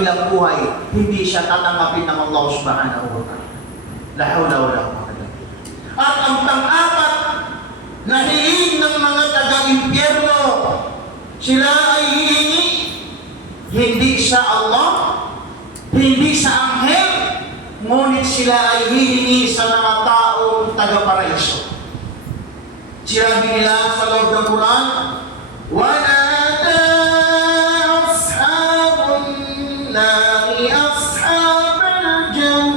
kabilang buhay, hindi siya tatanggapin ng Allah subhanahu wa ta'ala. La hawla wa la quwwata illa billah. At ang pang-apat na hiling ng mga taga-impyerno, sila ay hihingi hindi sa Allah, hindi sa anghel, ngunit sila ay hihingi sa mga taong taga-paraiso. Sinabi nila sa loob ng Quran, وَنَادَى أَصْحَابُ النَّارِ أَصْحَابَ الْجَنَّةِ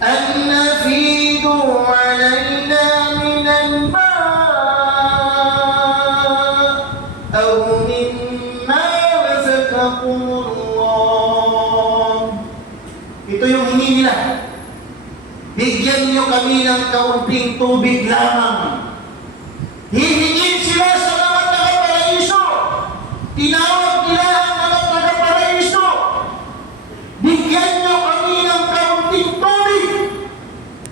أَنْ أَفِيضُوا عَلَيْنَا مِنَ الْمَاءِ أَوْ مِمَّا رَزَقَكُمُ اللَّهُ. Ito yung hiningi nila. Bigyan niyo kami ng kaunting tubig lamang. Hihingin sila sa mga taga-paraiso. Tinawag nila ang mga taga-paraiso. Bigyan niyo kami ng kaunting tubig.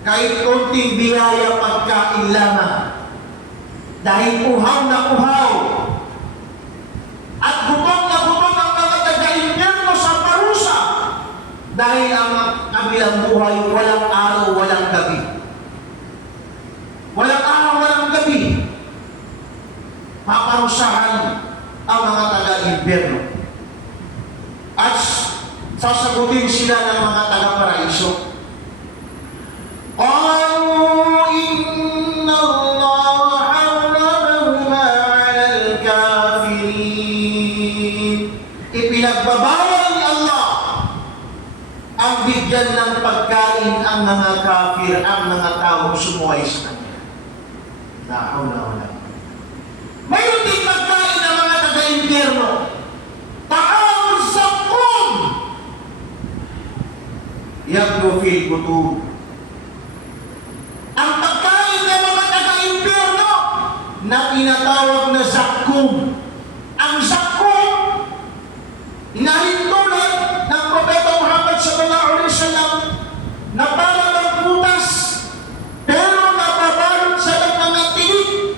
Kahit kaunting biyaya pagkain lamang. Dahil uhaw na uhaw. At gutom na gutom ang mga taga-impyerno sa parusa. Dahil ang kabilang buhay, walang araw, walang gabi. Walang araw, walang gabi. Paparusahan ang mga taga-impyerno. At sasagutin sila ng mga taga-paraiso. قَالُوا إِنَّ اللَّهَ حَرَّمَهُمَا عَلَى الْكَافِرِينَ. Ipinagbabawal ni Allah ang bigyan ng pagkain ang mga kafir, ang mga taong sumuway sa kanya. La hawla wa la quwwata. Mayroon din pagkain ng mga taga-impyerno. Ta'amul zaqqum yabdu fil butun. Ang pagkain ng mga taga-impyerno na tinatawag na zakkum. Ang zakkum, inahintulad ng Propeta Muhammad sallallahu alaihi wasallam na parang ng putas, pero nababalot sa mga tinig.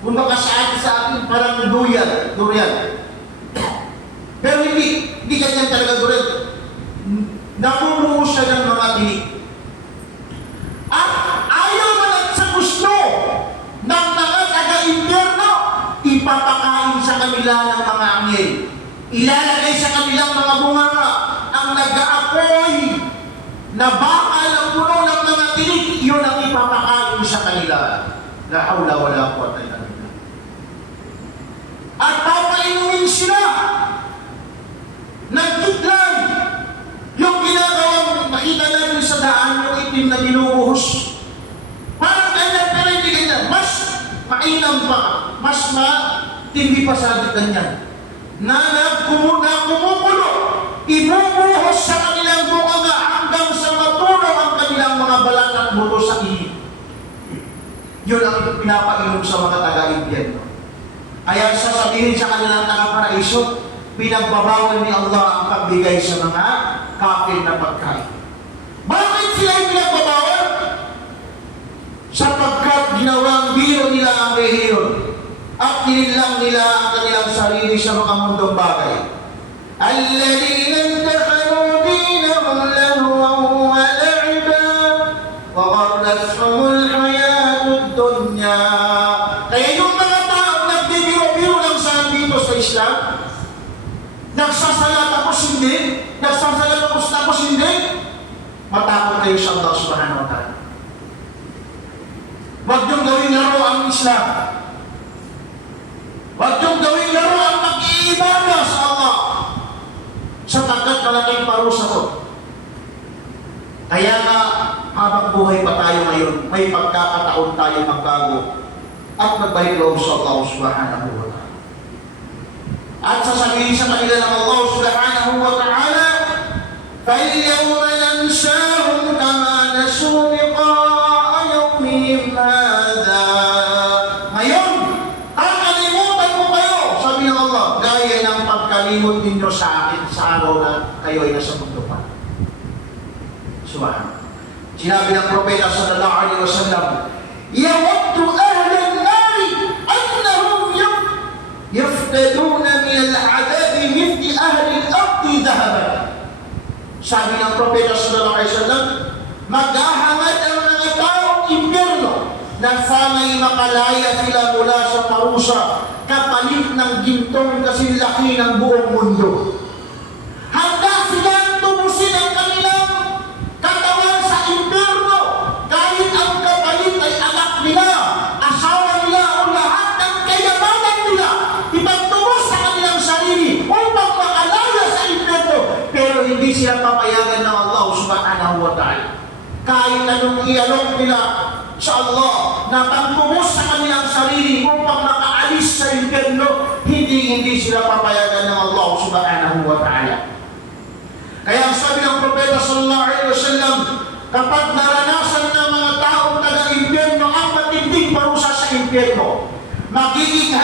Kung makasaad sa akin, parang durian. Pero hindi ganyan talaga durian. Napunuo siya ng mga tinig. At ayaw man sa gusto ng mga taga-impyerno, ipapakain sa kanila ng mga anghel. Ilalagay sa kanilang mga bunganga ang nag-aapoy na bakal ang puno ng mga tinig. Iyon ang ipapakain sa kanila. La hawla wa la quwwata illa billah. At papainumin sila ng kitlan. Yung ginagawang nakita natin sa daan, yung itim na binubuhos. Parang ganyan, pero hindi ganyan. Mas mainam pa, mas matindi pa sa ganyan. Na kumukulo, ibubuhos sa kanilang bunganga hanggang sa matunaw ang kanilang mga balat at buto sa init. Yun ang pinapainom sa mga taga-impyerno. Kaya sasabihin sa kanilang taga-paraiso, pinagbabawal ni Allah ang pagbigay sa mga kafir na pagkain. Bakit sila yung pinagbabawal? Sapagkat ginawang biro nila ang rehiyon at nilang nila ang kanilang sarili sa mga mundong bagay. Alladhina intakharu dinahum lahwan wa la'iban wa gharratuhumul hayatud dunya. Kaya yung mga tao nagbibiro-biro lang sa dito sa Islam, nagsasala tapos hindi, nagsasala tapos hindi, matakot kayo sa Allah subhanahu wa ta'ala. Huwag niyong gawing laro ang Islam. Huwag niyong gawing laro ang mag-iibada sa Allah. Sapagkat malaking parusa ko. Kaya nga, habang buhay pa tayo ngayon, may pagkakataon tayo magbago at magbalik loob sa Allah subhanahu wa ta'ala. At sasabihin sa kanila ng Allah subhanahu wa ta'ala, فَالْيَوْمَ نَنْسَاهُمْ كَمَا نَسُوا لِقَاءَ يَوْمِهِمْ هَذَا. Ngayon, kakalimutan mo kayo, sabi ng Allah, gaya ng pagkalimot ninyo sa akin sa araw na kayo ay nasa mundo pa. Subhanallah. Sinabi ng Propeta sallallahu alaihi wasallam, يَوَدُّ أَهْلَ النَّارِ أَنَّهُمْ يَفْتَدُونَ مِنَ Sabi ng Propeta sallallahu alaihi wasallam, maghahangad ang mga taong impyerno na sana'y makalaya sila mula sa parusa kapalit ng gintong kasilaki ng buong mundo. Handa silang tumusin ang kanilang katawan sa impyerno kahit ang kapalit ay anak nila, asawa nila o lahat ng kayamanan nila, ipagtumus sa kanilang sarili upang makalaya sa impyerno, pero hindi sila papayagan ng Allah subhanahu wa ta'ala. Kahit anong ialok nila sa Allah na pagtumus sa kanilang sarili upang makaalis sa impyerno, hindi sila papayagan ng Allah subhanahu wa ta'ala. Kaya sabi ng Propeta sallallahu alaihi wasallam, kapag naranasan ng mga taong taga-impyerno ang matinding parusa sa impyerno, magiging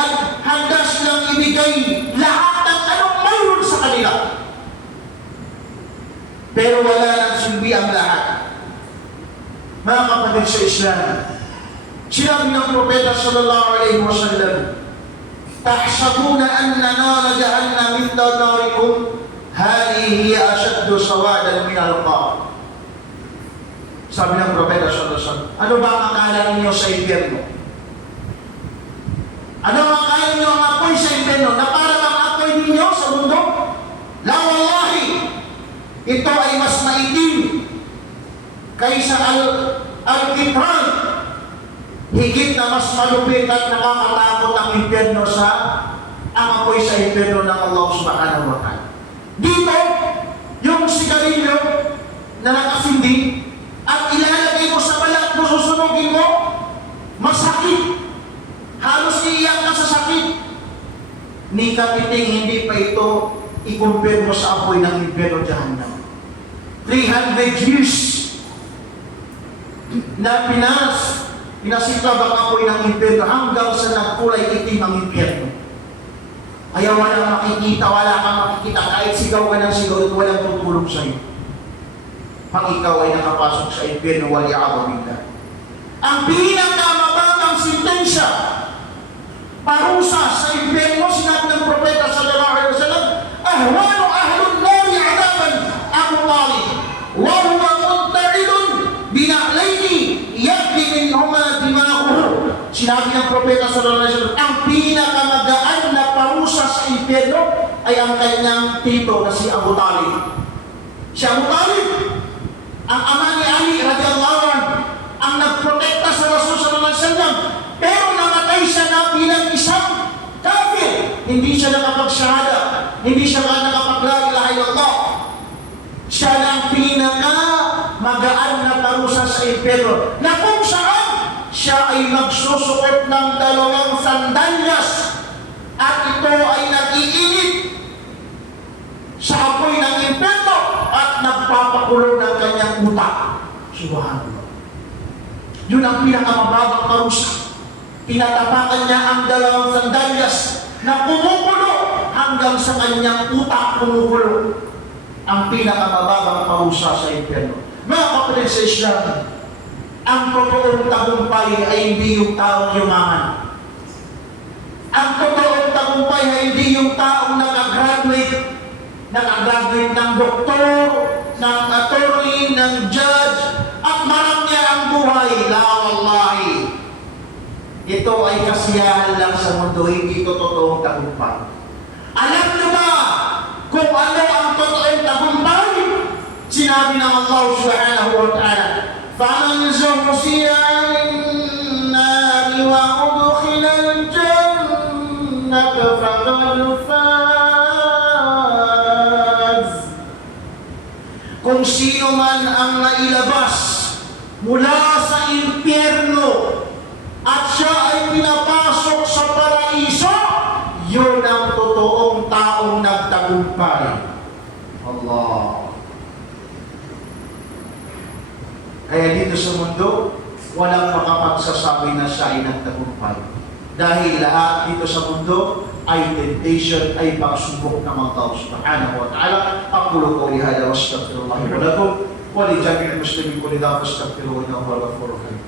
handa silang ibigay lahat ng anong mayroon sa kanila. Pero wala nang silbi ang lahat. Mga kapatid sa Islam, sinabi ng Propeta sallallahu alaihi wasallam, tahsabuna anna nara jahannam mithla narikum, hadihi hiya ashaddu sawadan min al-qar. Sabi ng Propeta sallallahu alaihi wasallam, ano ba ang akala ninyo sa impyerno? Ano ang akala ninyo ang apoy sa impyerno na para ang apoy ninyo sa mundo? La wallahi, ito ay mas maitim kaysa al-kitran. Higit na mas malupit at nakakatakot ang impyerno sa ang apoy sa impyerno ng Allah subhanahu wa ta'ala. Dito, yung sigarilyo na nakasindi at ilalagay mo sa balat mo, susunugin mo, masakit. Halos iiyak ka sa sakit. Ni kapiting hindi pa ito i-compare mo sa apoy ng impyerno Jahannam. 300 years na pinasiklab ang apoy ng impyerno hanggang sa nagkulay itim ang impyerno. Ayaw walang makikita, wala kang makikita, kahit sigaw ka ng sigaw at walang tutulong sa iyo. Pag ikaw ay nakapasok sa impyerno, wali'adhu billah. Ang pinakamababang sintensya, parusa sa impyerno, sinabi ng Propeta sallallahu alaihi wasallam, ahwanu ahlun nari adaban Abu Talib, wa huwa munta'idun bina'layni yabdi minhuma dimaquhu. Sinabi ng Propeta sallallahu alaihi wasallam, ang pinakamagaan na parusa sa impyerno ay ang kanyang tito na si Abu Talib. Si Abu Talib, ang ama ni Ali radhiyallahu anhu, ang nagprotekta sa Rasul sallallahu alaihi wasallam, pero namatay siya na bilang isang kafir. Hindi siya nakapagsyahada, hindi siya nakapag-la ilaha illallah. Siya ang pinakamagaan na parusa sa impyerno, na kung saan siya ay magsusuot ng 2 sandalyas at ito ay nag-iinit sa apoy ng impyerno at nagpapakulo ng kanyang utak. Subhanallah. Yun ang pinakamababang parusa. Tinatapakan niya ang 2 sandalyas na kumukulo hanggang sa kanyang utak kumukulo. Ang pinakamababang parusa sa impyerno. Mga kapatid sa Islam, ang totoong tagumpay ay hindi yung taong yumaman. Ang totoong tagumpay ay hindi yung taong nakagraduate ng doktor, ng attorney, ng judge, at marami ang buhay. La wallahi. Ito ay kasiyahan lang sa mundo, hindi ito totoong tagumpay. Alam niyo ba kung ano ang totoong tagumpay? Sinabi ng Allah subhanahu wa ta'ala, فَمَنْ زُحْزِحَ عَنِ النَّارِ وَأُدْخِلَ الْجَنَّةَ فَقَدْ فَازَ. Kung sino man ang nailabas mula sa impyerno at siya ay pinapasok sa paraiso, yun ang totoong taong nagtagumpay. Allah. Kaya dito sa mundo, walang makapagsasabi na siya ay nagtagumpay. Dahil lahat dito sa mundo ay temptation, ay pagsubok ng Allah subhanahu wa ta'ala. Aqulu qawli hadha wa astaghfirullah wa lakum wa li jami'il muslimin kulli dhanbin fastaghfiruhu innahu huwal ghafurur rahim.